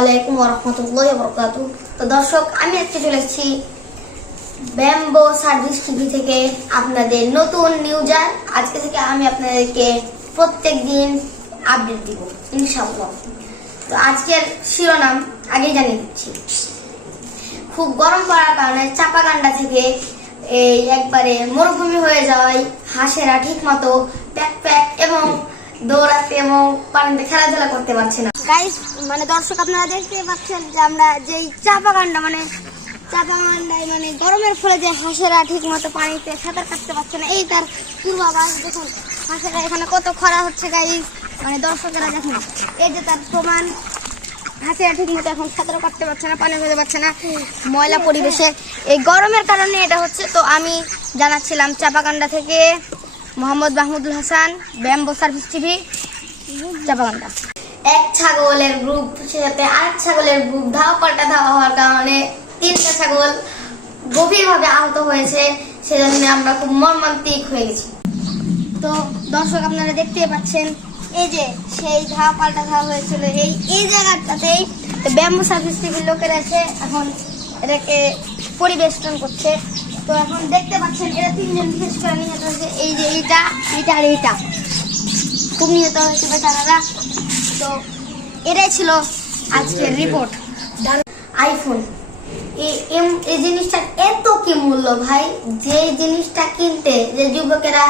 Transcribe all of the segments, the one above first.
আলাইকুম রহমতুল্লাহ বরকাত তো দর্শক, আমি আজকে চলে এসেছি ব্যাম্বো সার্ভিস টিভি থেকে আপনাদের নতুন নিউজার আজকে থেকে আমি আপনাদেরকে প্রত্যেক দিন আপডেট দিব, ইনশাআল্লাহ। তো আজকের শিরোনাম আগেই জানিয়ে দিচ্ছি। খুব গরম পড়ার কারণে চাপাগান্ডা থেকে এই একবারে মরুভূমি হয়ে যাওয়ায় হাঁসেরা ঠিক মতো প্যাক প্যাক এবং দৌড়াতে এবং পানিতে খেলাধুলা করতে পারছে না। গাইস মানে দর্শক আপনারা দেখতে পাচ্ছেন যে আমরা যেই চাপাগান্ডা মানে চাপাগান্ডায় মানে গরমের ফলে যে হাঁসেরা ঠিক মতো পানিতে সাঁতার কাটতে পারছে না, এই তার পূর্বাভাস, দেখুন হাঁসেরা এখানে কত খরা হচ্ছে গাইস মানে দর্শকেরা দেখুন, এই যে তার প্রমাণ, হাঁসেরা ঠিক মতো এখন সাঁতার কাটতে পারছে না, পানি খেতে পারছে না, ময়লা পরিবেশে। এই গরমের কারণে এটা হচ্ছে, তো আমি জানাচ্ছিলাম চাপাকান্ডা থেকে Mohammad Mahmudul Hasan, bamboo service TV Chapakanda এক ছাগলের গ্রুপ সাথে আরেক ছাগলের গ্রুপ ধাওয়া পাল্টা ধাওয়া হওয়ার কারণে তিনটা ছাগল গভীরভাবে আহত হয়েছে, সেজন্য আমরা খুব মর্মান্তিক হয়ে গেছি। তো দর্শক, আপনারা দেখতে পাচ্ছেন, এই যে সেই ধাওয়া পাল্টা ধাওয়া হয়েছিল এই এই জায়গাটাতেই ব্যাম্বু সার্ভিস টিভির লোকেরা এসে এখন এটাকে পরিবেষ্টন করছে। তো এখন দেখতে পাচ্ছেন, এরা তিনজন বিশেষ করে নিহত হয়েছে। এই যে এইটা এইটা আর এইটা। খুব নিহত হয়েছে বেচারারা। তো এটাই ছিল আজকের রিপোর্ট আইফোন এম- এই জিনিসটা এত কি মূল্য ভাই? যে জিনিসটা কিনতে যে যুবকেরা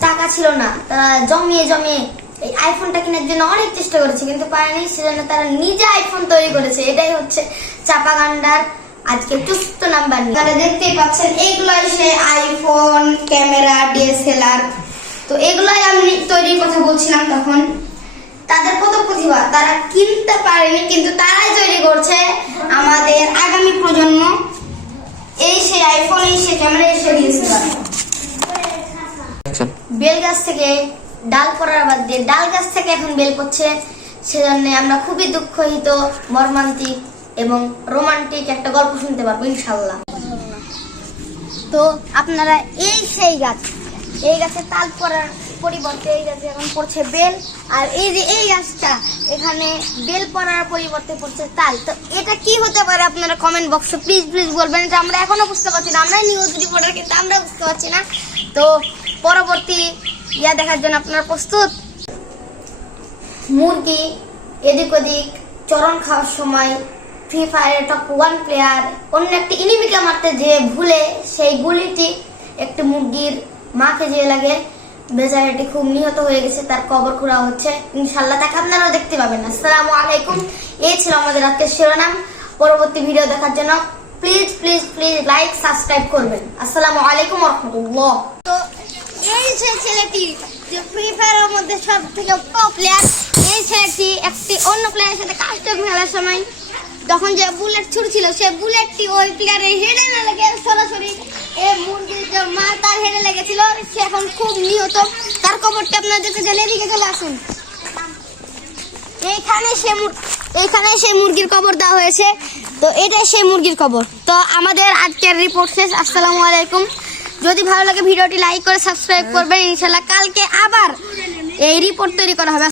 টাকা ছিল না, তারা জমিয়ে জমিয়ে এই আইফোনটা কেনার জন্য অনেক চেষ্টা করেছে, কিন্তু পারেনি। সেজন্য তারা নিজে আইফোন তৈরি করেছে। এটাই হচ্ছে চাপাগান্ডার আজকে চুস্ত নাম্বার তারা দেখতেই পাচ্ছেন, এইগুলাই সে আইফোন ক্যামেরা ডিএসএলআর তো এগুলোই আমি তৈরির কথা বলছিলাম তখন। তাদের কত প্রতিভা তারা কিনতে পারেনি, কিন্তু তারাই তৈরি করছে আমাদের আগামী প্রজন্ম। এই সেই আইফোন এই সে ক্যামেরা এই সে বেল গাছ থেকে ডাল পড়ার বাদ দিয়ে, ডাল গাছ থেকে এখন বেল পড়ছে। সেজন্য আমরা খুবই দুঃখিত, মর্মান্তিক এবং রোমান্টিক একটা গল্প শুনতে পারব ইনশাল্লাহ তো আপনারা এই সেই গাছ, এই গাছে তাল পড়ার পরিবর্তে এই গাছে এখন পড়ছে বেল, আর এই যে এই গাছটা, এখানে বেল পড়ার পরিবর্তে পড়ছে তাল। তো এটা কি হতে পারে আপনারা কমেন্ট বক্সে প্লিজ প্লিজ বলবেন যে আমরা এখনও বুঝতে পারছি না আমরা নিউজ রিপোর্টার কিন্তু আমরা বুঝতে পারছি না। তো পরবর্তী ইয়া দেখার জন্য আপনারা প্রস্তুত? মুরগি এদিক ওদিক চরণ খাওয়ার সময় ফ্রি ফায়ারের টপ ওয়ান প্লেয়ার অন্য একটি ইনিমিকে মারতে যে ভুলে সেই গুলিটি একটি মুরগির মাকে যেয়ে লাগে। বেচারাটি খুব নিহত হয়ে গেছে, তার কবর খোঁড়া হচ্ছে। ইনশাল্লাহ তাকে আপনারাও দেখতে পাবেন। আসসালামু আলাইকুম। এই ছিল আমাদের আজকের শিরোনাম। পরবর্তী ভিডিও দেখার জন্য please please please like subscribe করবেন। আসসালামু আলাইকুম রহমতুল্লাহ। তো এই যে ছেলেটি যে ফ্রি ফায়ারের মধ্যে সব থেকে প্লেয়ার এই ছেলেটি একটি অন্য প্লেয়ারের সাথে কাস্টম খেলার সময় তখন যে বুলেট ছুড়ছিল সে বুলেটটি ওই প্লেয়ারের হেডে না লেগে সরাসরি এ মুরগির যে মা তার হেডে লেগেছিল সে এখন খুব নিহত। তার কবরটা আপনাদেরকে জানিয়ে দিকে চলে আসুন। এইখানে সে এইখানে সেই মুরগির কবর দেওয়া হয়েছে। তো এটাই সেই মুরগির খবর তো আমাদের আজকের রিপোর্ট শেষ। আসসালামু আলাইকুম। যদি ভালো লাগে, ভিডিওটি লাইক করে সাবস্ক্রাইব করবেন। ইনশাল্লাহ কালকে আবার এই রিপোর্ট তৈরি করা হবে।